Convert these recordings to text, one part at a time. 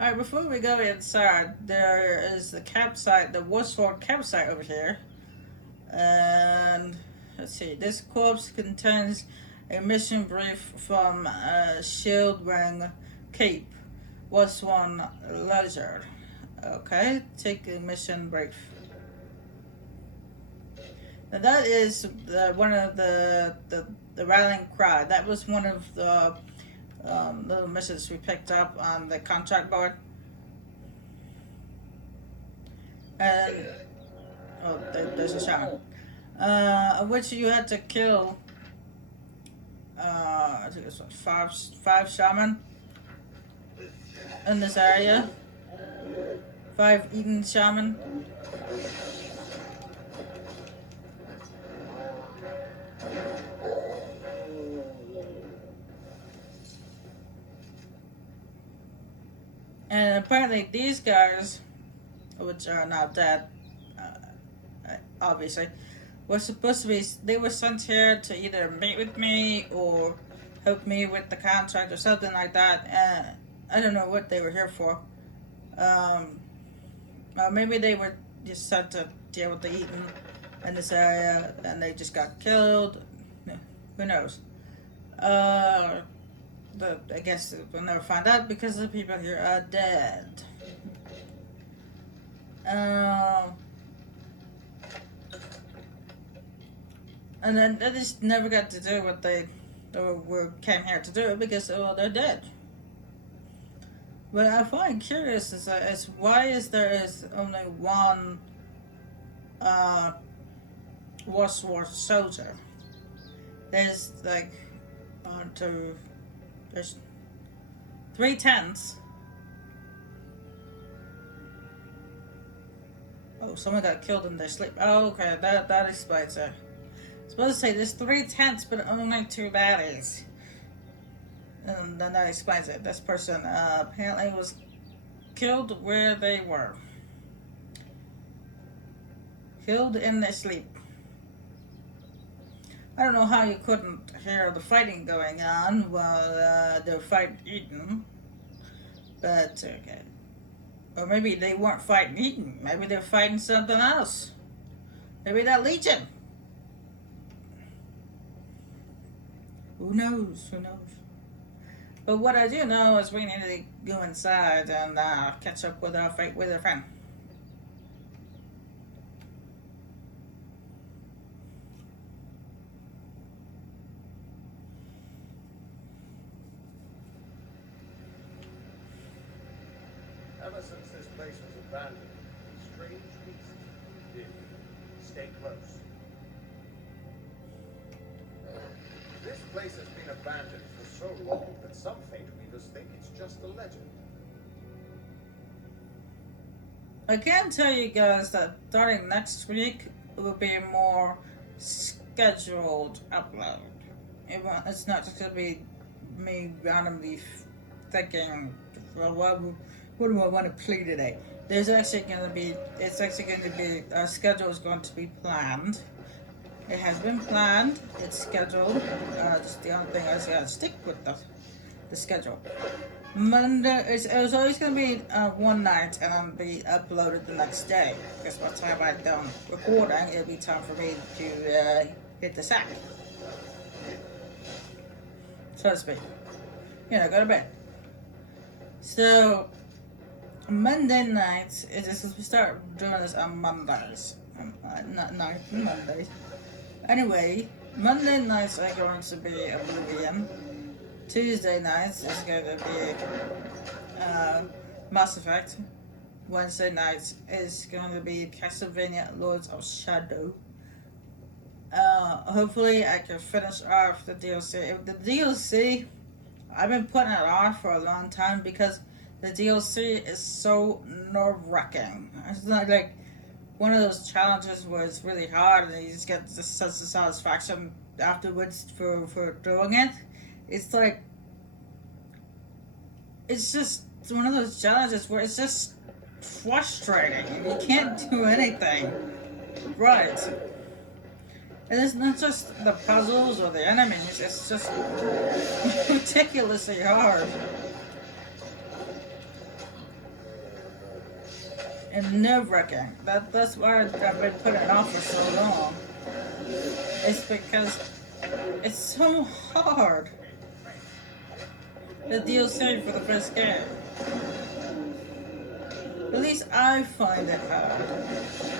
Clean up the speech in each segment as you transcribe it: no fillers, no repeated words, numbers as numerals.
Alright, before we go inside, there is the campsite, the Woodford campsite over here. And let's see, this corpse contains a mission brief from Shield Ring Cape, One Lizard. Okay, take a mission brief. Now that is one of the rallying cry. That was one of the little missions we picked up on the contract board. And oh, there's a shaman. Which you had to kill. I think it's five shaman in this area. 5 Eden shaman. And apparently these guys, which are now dead, obviously, were supposed to be, they were sent here to either meet with me or help me with the contract or something like that. And I don't know what they were here for. Maybe they were just sent to deal with the Eden in this area and they just got killed. Who knows? I guess we'll never find out because the people here are dead. And then they just never got to do what they came here to do because they're dead. What I find curious is why there is only one war soldier. There's like there's 3 tents. Oh, someone got killed in their sleep. Oh, okay, that explains it. I was supposed to say there's 3 tents, but only 2 bodies. And then that explains it. This person apparently was killed where they were. Killed in their sleep. I don't know how you couldn't hear the fighting going on while they were fighting Eden. But, okay. Or maybe they weren't fighting Eden. Maybe they were fighting something else. Maybe that Legion. Who knows? Who knows? But what I do know is we need to go inside and catch up with our friend. Ever since this place was abandoned, strange beasts did. Stay close. This place has been abandoned for so long that some fate weavers think it's just a legend. I can tell you guys that starting next week it will be a more scheduled upload. It's not just going to be me randomly thinking, well, what do I want to play today? It's actually going to be, our schedule is going to be planned. It has been planned, it's scheduled. Just the only thing I just gotta stick with the schedule. Monday, it was always gonna be one night and then be uploaded the next day. Because by the time I'm done recording, it'll be time for me to hit the sack. So to speak. Go to bed. So, Monday nights, we start doing this on Mondays. Not Mondays. Anyway, Monday nights are going to be Oblivion. Tuesday nights is going to be Mass Effect. Wednesday nights is going to be Castlevania Lords of Shadow. Hopefully I can finish off the DLC. The DLC, I've been putting it off for a long time because the DLC is so nerve-wracking. It's not like one of those challenges where it's really hard and you just get this sense of satisfaction afterwards for doing it. It's like, it's just one of those challenges where it's just frustrating. You can't do anything right. And it's not just the puzzles or the enemies, it's just ridiculously hard. and nerve-wracking. That's why I've been putting it off for so long. It's because it's so hard. The DLC for the first game. At least I find it hard.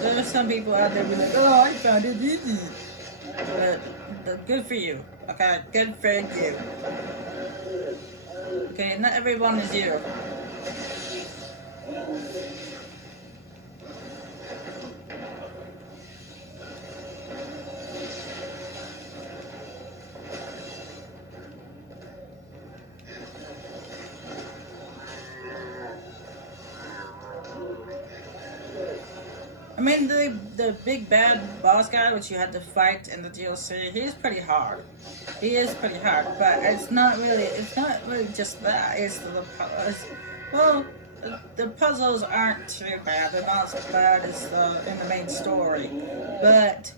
There are some people out there be like, oh, I found it easy. But good for you. Okay, good for you. Okay, not everyone is you. I mean, the big bad boss guy, which you had to fight in the DLC, he's pretty hard. He is pretty hard, but it's not really just that. Well, the puzzles aren't too bad. They're not as bad as in the main story, but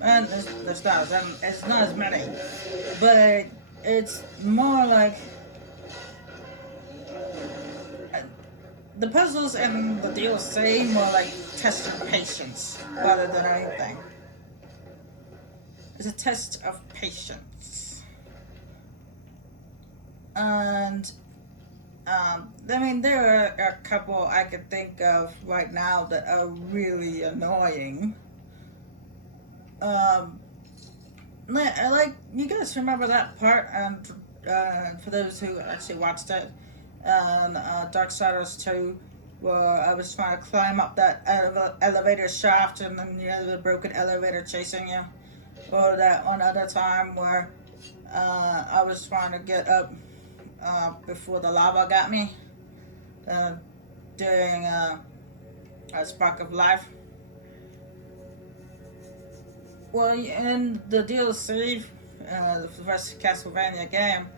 and there's not it's not as many, but it's more like. The puzzles and the DLC more like test of patience rather than anything. It's a test of patience. And I mean, there are a couple I could think of right now that are really annoying. Like you guys remember that part? And for those who actually watched it. Darksiders 2, where I was trying to climb up that elevator shaft and then you had the broken elevator chasing you. Or that one other time where I was trying to get up before the lava got me during a Spark of Life. Well, in the DLC, the first Castlevania game,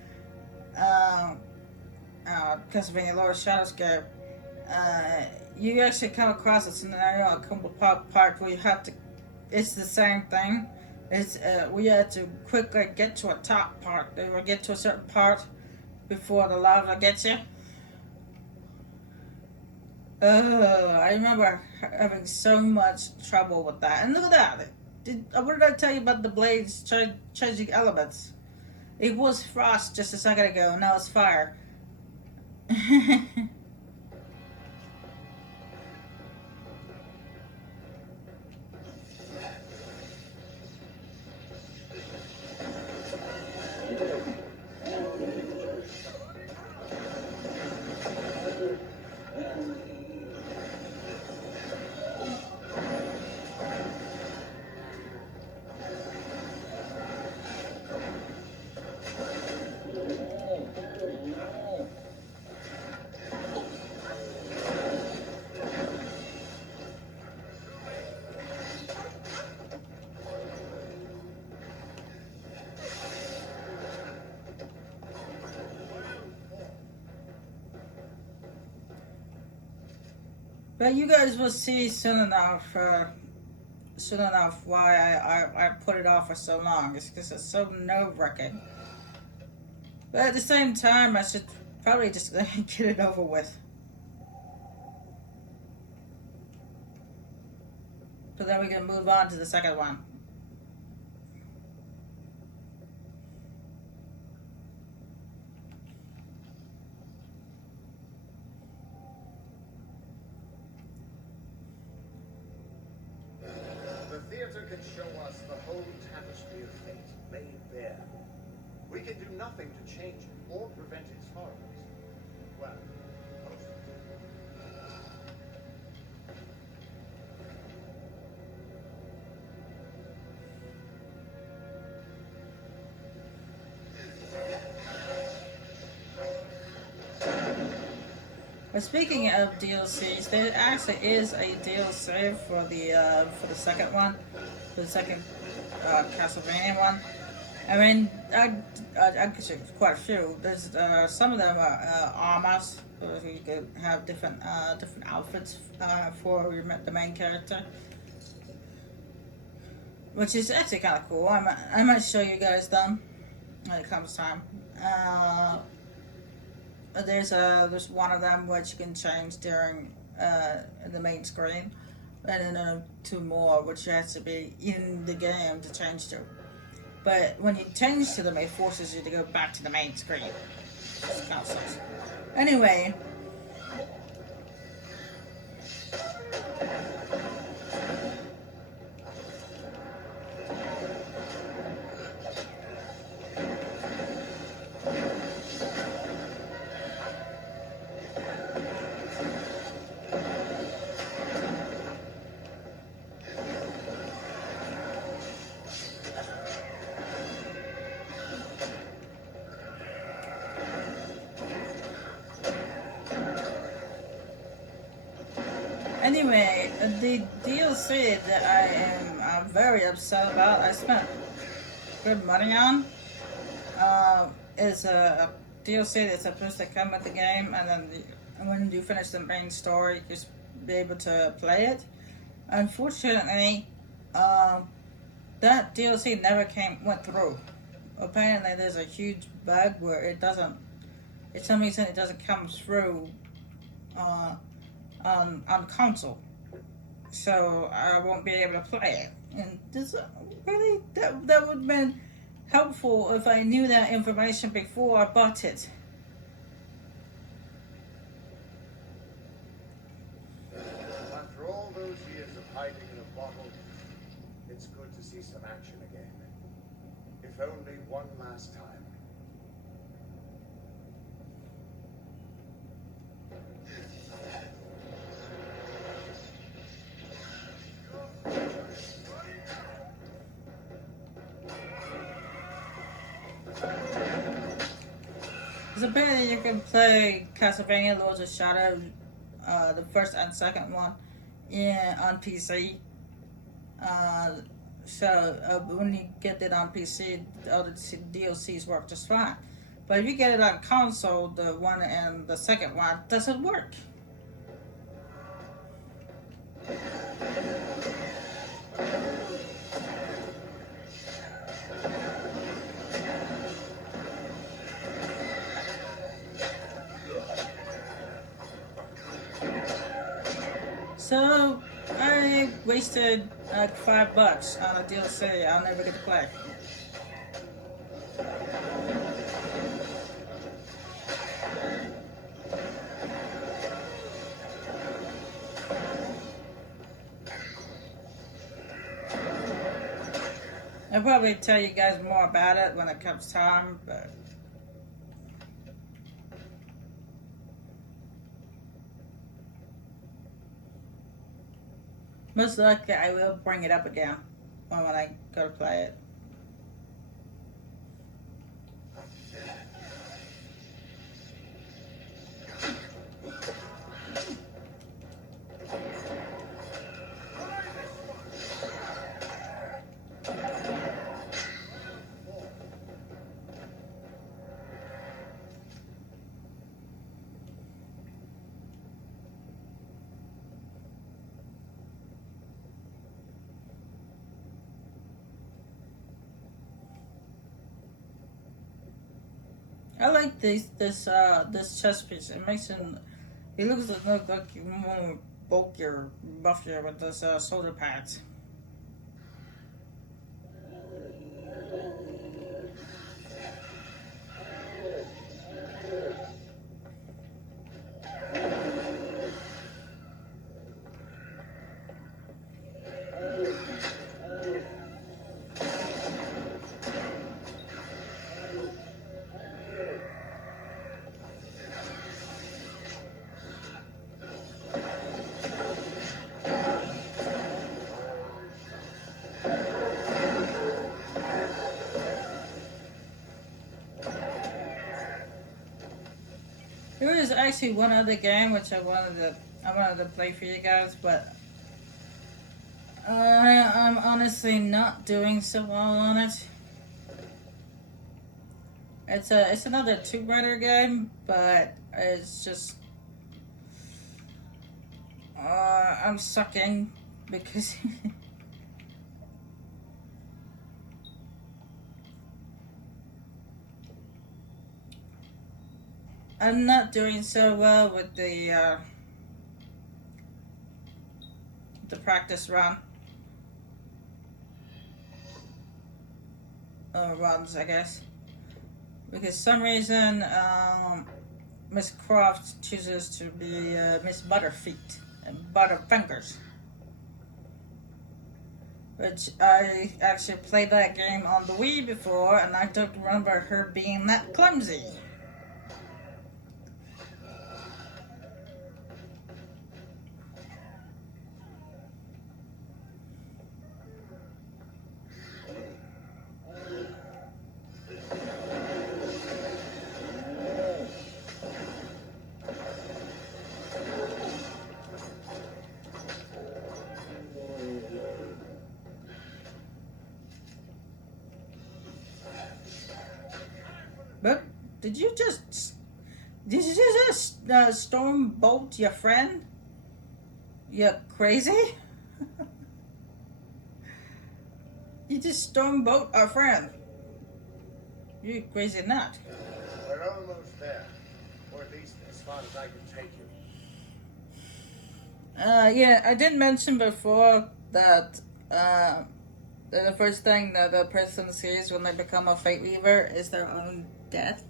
Castlevania Lord of Shadows game, you actually come across a scenario, a combo part where you have to. It's the same thing. It's we had to quickly get to a top part, or get to a certain part before the lava gets you. I remember having so much trouble with that. And look at that. What did I tell you about the blades changing elements? It was frost just a second ago, now it's fire. But you guys will see soon enough why I put it off for so long. It's because it's so nerve-wracking. But at the same time, I should probably just get it over with. So then we can move on to the second one. Can show us the whole tapestry of fate laid bare. We can do nothing to change it or prevent its horrors. Well, most of it. But speaking of DLCs, there actually is a DLC for the second one. The second Castlevania one. I mean, I could say quite a few. There's some of them are armors, so you could have different outfits for the main character, which is actually kind of cool. I might show you guys them when it comes time. there's one of them which you can change during the main screen, and then two more which has to be in the game to change to. But when you change to them, it forces you to go back to the main screen. It's kind of sucks. Anyway. Anyway, the DLC that I'm very upset about, I spent good money on, is a DLC that's supposed to come with the game, and then when you finish the main story, you just be able to play it. Unfortunately, that DLC never went through. Apparently, there's a huge bug where it doesn't. For some reason, it doesn't come through on console, so I won't be able to play it. And this really that would have been helpful if I knew that information before I bought it. After all those years of hiding in a bottle, it's good to see some action again. If only one last time. Because apparently you can play Castlevania Lords of Shadow, the first and second one, on PC. So when you get it on PC, the other DLCs work just fine. But if you get it on console, the one and the second one doesn't work. So I wasted like $5 on a DLC I'll never get to play. I'll probably tell you guys more about it when it comes time, but most likely I will bring it up again when I go to play it. I like this chest piece. It makes him. He looks like more bulkier, buffier with this shoulder pads. There is actually one other game which I wanted to play for you guys, but I'm honestly not doing so well on it. It's another Tomb Raider game, but it's just I'm sucking because I'm not doing so well with the practice run. Runs, I guess. Because some reason, Miss Croft chooses to be Miss Butterfeet and Butterfingers. Which I actually played that game on the Wii before, and I don't remember her being that clumsy. But did you just storm bolt your friend? You crazy? You just storm bolt our friend. You crazy nut. We're almost there. Or at least as far as I can take you. Yeah, I did mention before that the first thing that the person sees when they become a Fate Weaver is their own death.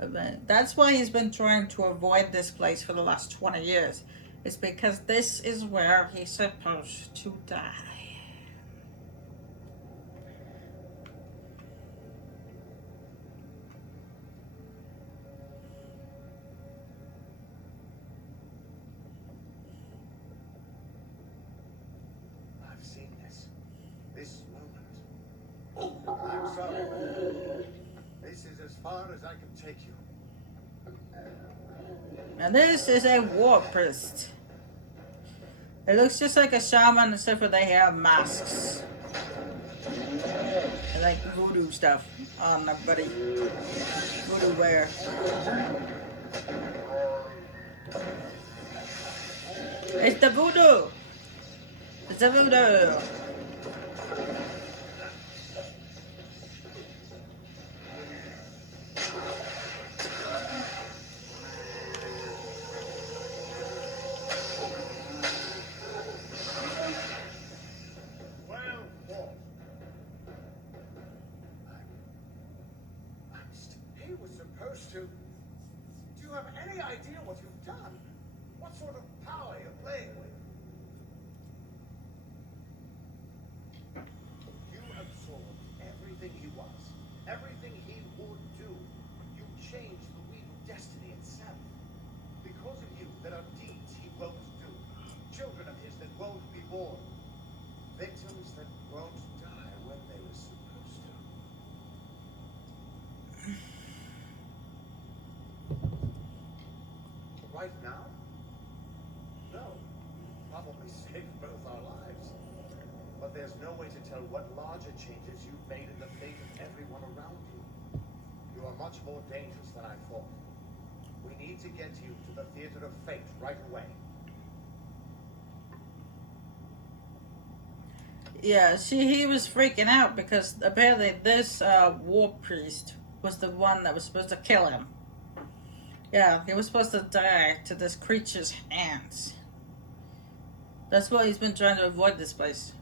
That's why he's been trying to avoid this place for the last 20 years. It's because this is where he's supposed to die. I've seen this moment. I'm sorry. This is as far as I can take you. And this is a war priest. It looks just like a shaman, except for they have masks. And like voodoo stuff on their body. Voodoo wear. It's the voodoo! It's the voodoo! He was supposed to. Do you have any idea what you've done? What sort of power you're playing with? You absorbed everything he was, everything he would do. You changed the wheel of destiny itself. Because of you, there are deeds he won't do. Children of his that won't be born. Victims that won't die when they were supposed to. Right now? No. Probably save both our lives. But there's no way to tell what larger changes you've made in the fate of everyone around you. You are much more dangerous than I thought. We need to get you to the theater of fate right away. Yeah, he was freaking out because apparently this war priest was the one that was supposed to kill him. Yeah, he was supposed to die to this creature's hands. That's why he's been trying to avoid this place.